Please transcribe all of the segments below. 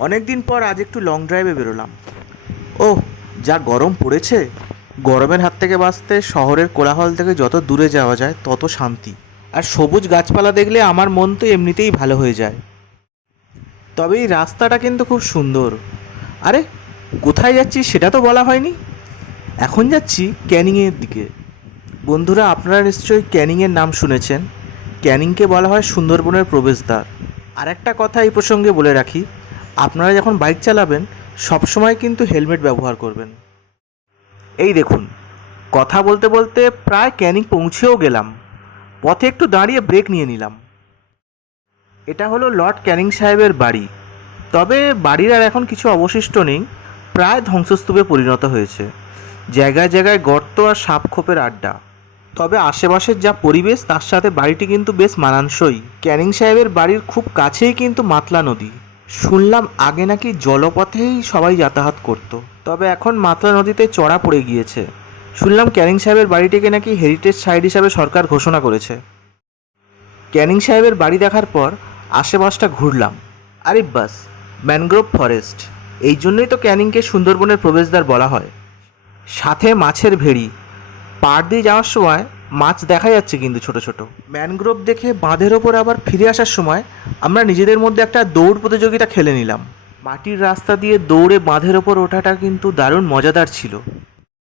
অনেক দিন পর আজ একটু লং ড্রাইভে বেরোলাম। ওহ, যা গরম পড়েছে! গরমের হাত থেকে বাঁচতে শহরের কোলাহল থেকে যত দূরে যাওয়া যায় তত শান্তি। আর সবুজ গাছপালা দেখলে আমার মন তো এমনিতেই ভালো হয়ে যায়। তবে এই রাস্তাটা কিন্তু খুব সুন্দর। আরে, কোথায় যাচ্ছি সেটা তো বলা হয়নি। এখন যাচ্ছি ক্যানিংয়ের দিকে। বন্ধুরা, আপনারা নিশ্চয়ই ক্যানিংয়ের নাম শুনেছেন। ক্যানিংকে বলা হয় সুন্দরবনের প্রবেশদ্বার। আর একটা কথা এই প্রসঙ্গে বলে রাখি, আপনারা যখন বাইক চালাবেন সবসময় কিন্তু হেলমেট ব্যবহার করবেন। এই দেখুন, কথা বলতে বলতে প্রায় ক্যানিং পৌঁছেও গেলাম। পথে একটু দাঁড়িয়ে ব্রেক নিয়ে নিলাম। এটা হলো লর্ড ক্যানিং সাহেবের বাড়ি। তবে বাড়ির আর এখন কিছু অবশিষ্ট নেই, প্রায় ধ্বংসস্তূপে পরিণত হয়েছে। জায়গায় জায়গায় গর্ত আর সাপখোপের আড্ডা। তবে আশেপাশের যা পরিবেশ তার সাথে বাড়িটি কিন্তু বেশ মানানসই। ক্যানিং সাহেবের বাড়ির খুব কাছেই কিন্তু মাতলা নদী। শুনলাম আগে নাকি জলপথেই সবাই যাতায়াত করত, তবে এখন মাতলা নদীতে চড়া পড়ে গিয়েছে। শুনলাম ক্যানিং সাহেবের বাড়িটিকে নাকি হেরিটেজ সাইট হিসাবে সরকার ঘোষণা করেছে। ক্যানিং সাহেবের বাড়ি দেখার পর আশেপাশটা ঘুরলাম। আরে বাস, ম্যানগ্রোভ ফরেস্ট! এই জন্যই তো ক্যানিংকে সুন্দরবনের প্রবেশদ্বার বলা হয়। সাথে মাছের ভেড়ি। পাড় দিয়ে যাওয়ার সময় মাছ দেখা যাচ্ছে কিন্তু ছোট ছোট। ম্যানগ্রোভ দেখে বাঁধের ওপর আবার ফিরে আসার সময় আমরা নিজেদের মধ্যে একটা দৌড় প্রতিযোগিতা খেলে নিলাম। মাটির রাস্তা দিয়ে দৌড়ে বাঁধের ওপর ওঠাটা কিন্তু দারুণ মজাদার ছিল।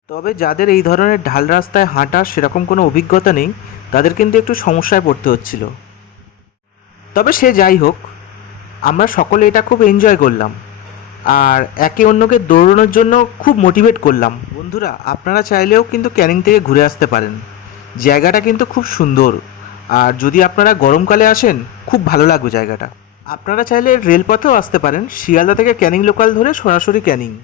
তবে যাদের এই ধরনের ঢাল রাস্তায় হাঁটার সেরকম কোনো অভিজ্ঞতা নেই, তাদের কিন্তু একটু সমস্যায় পড়তে হচ্ছিল। তবে সে যাই হোক, আমরা সকলে এটা খুব এনজয় করলাম আর একে অন্যকে দৌড়ানোর জন্য খুব মোটিভেট করলাম। বন্ধুরা, আপনারা চাইলেও কিন্তু ক্যানিং থেকে ঘুরে আসতে পারেন। জায়গাটা কিন্তু খুব সুন্দর। আর যদি আপনারা গরমকালে আসেন, খুব ভালো লাগবে জায়গাটা। আপনারা চাইলে রেলপথেও আসতে পারেন, শিয়ালদা থেকে ক্যানিং লোকাল ধরে সরাসরি ক্যানিং।